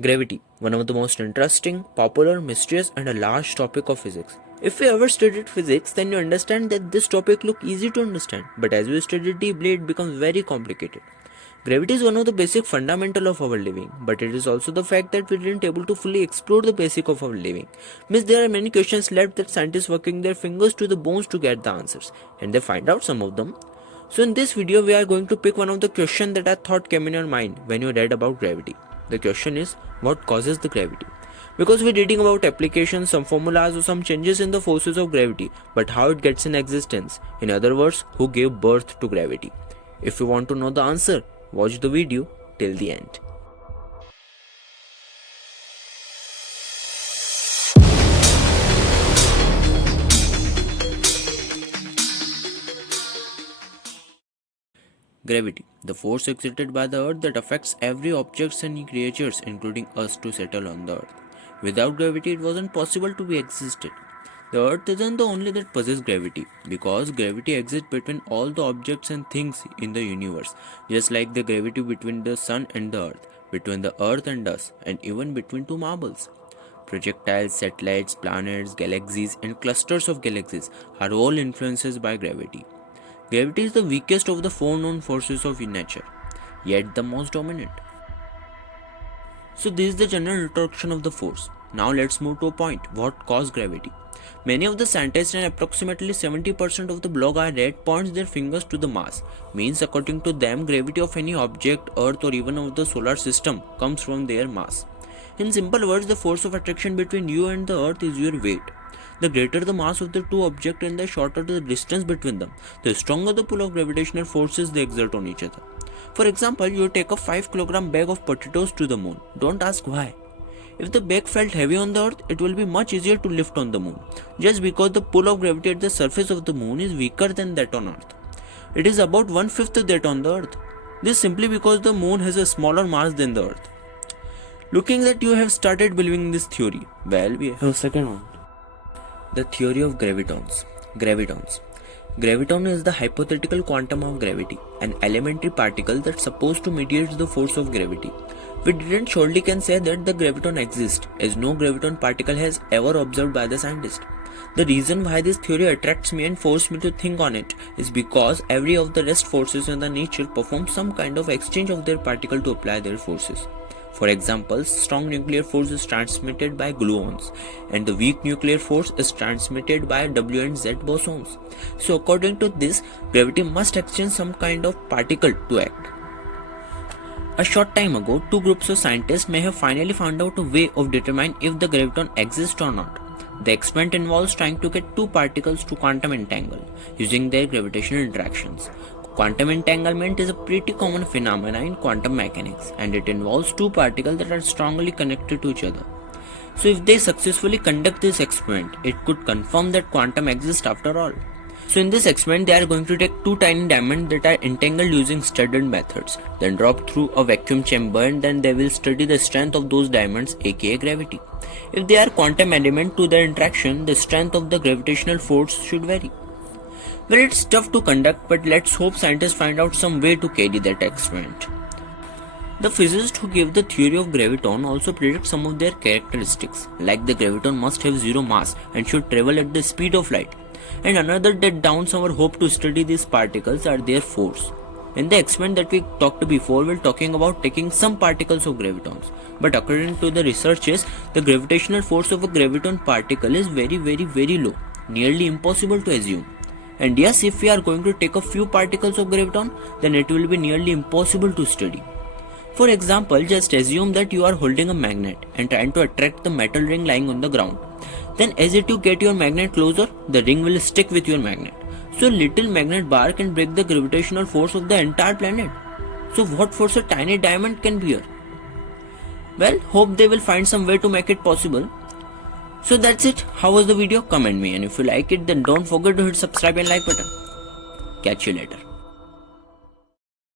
Gravity, one of the most interesting, popular, mysterious, and a large topic of physics. If you ever studied physics, then you understand that this topic looks easy to understand, but as we study deeply, it becomes very complicated. Gravity is one of the basic fundamental of our living, but it is also the fact that we didn't able to fully explore the basic of our living. Means there are many questions left that scientists working their fingers to the bones to get the answers, and they find out some of them. So in this video, we are going to pick one of the questions that I thought came in your mind when you read about gravity. The question is, what causes the gravity? Because we're reading about applications, some formulas or some changes in the forces of gravity, but how it gets in existence. In other words, who gave birth to gravity? If you want to know the answer, watch the video till the end. Gravity, the force exerted by the earth that affects every object and creatures, including us, to settle on the earth. Without gravity, it wasn't possible to be existed. The earth isn't the only that possesses gravity, because gravity exists between all the objects and things in the universe, just like the gravity between the sun and the earth, between the earth and us, and even between two marbles. Projectiles, satellites, planets, galaxies, and clusters of galaxies are all influenced by gravity. Gravity is the weakest of the four known forces of nature, yet the most dominant. So this is the general introduction of the force. Now let's move to a point. What caused gravity? Many of the scientists and approximately 70% of the blog I read points their fingers to the mass. Means according to them, gravity of any object, earth or even of the solar system comes from their mass. In simple words, the force of attraction between you and the earth is your weight. The greater the mass of the two objects and the shorter the distance between them, the stronger the pull of gravitational forces they exert on each other. For example, you take a 5 kg bag of potatoes to the moon. Don't ask why. If the bag felt heavy on the earth, it will be much easier to lift on the moon, just because the pull of gravity at the surface of the moon is weaker than that on earth. It is about 1/5 that on the earth. This simply because the moon has a smaller mass than the earth. Looking that you have started believing this theory, well, we have a second one. The theory of gravitons. Graviton is the hypothetical quantum of gravity, an elementary particle that's supposed to mediate the force of gravity. We didn't surely can say that the graviton exists, as no graviton particle has ever observed by the scientist. The reason why this theory attracts me and forced me to think on it is because every of the rest forces in the nature perform some kind of exchange of their particle to apply their forces. For example, strong nuclear force is transmitted by gluons, and the weak nuclear force is transmitted by W and Z bosons. So according to this, gravity must exchange some kind of particle to act. A short time ago, two groups of scientists may have finally found out a way of determining if the graviton exists or not. The experiment involves trying to get two particles to quantum entangle using their gravitational interactions. Quantum entanglement is a pretty common phenomenon in quantum mechanics, and it involves two particles that are strongly connected to each other. So if they successfully conduct this experiment, it could confirm that quantum exists after all. So in this experiment, they are going to take two tiny diamonds that are entangled using studied methods, then drop through a vacuum chamber, and then they will study the strength of those diamonds, aka gravity. If they are quantum adamant to their interaction, the strength of the gravitational force should vary. Well, it's tough to conduct, but let's hope scientists find out some way to carry that experiment. The physicist who gave the theory of graviton also predicted some of their characteristics, like the graviton must have zero mass and should travel at the speed of light. And another that downs our hope to study these particles are their force. In the experiment that we talked before, we're talking about taking some particles of gravitons. But according to the researchers, the gravitational force of a graviton particle is very low, nearly impossible to assume. And yes, if we are going to take a few particles of graviton, then it will be nearly impossible to study. For example, just assume that you are holding a magnet and trying to attract the metal ring lying on the ground. Then as you get your magnet closer, the ring will stick with your magnet. So little magnet bar can break the gravitational force of the entire planet. So what force a tiny diamond can bear? Well, hope they will find some way to make it possible. So that's it. How was the video? Comment me, and if you like it, then don't forget to hit subscribe and like button. Catch you later.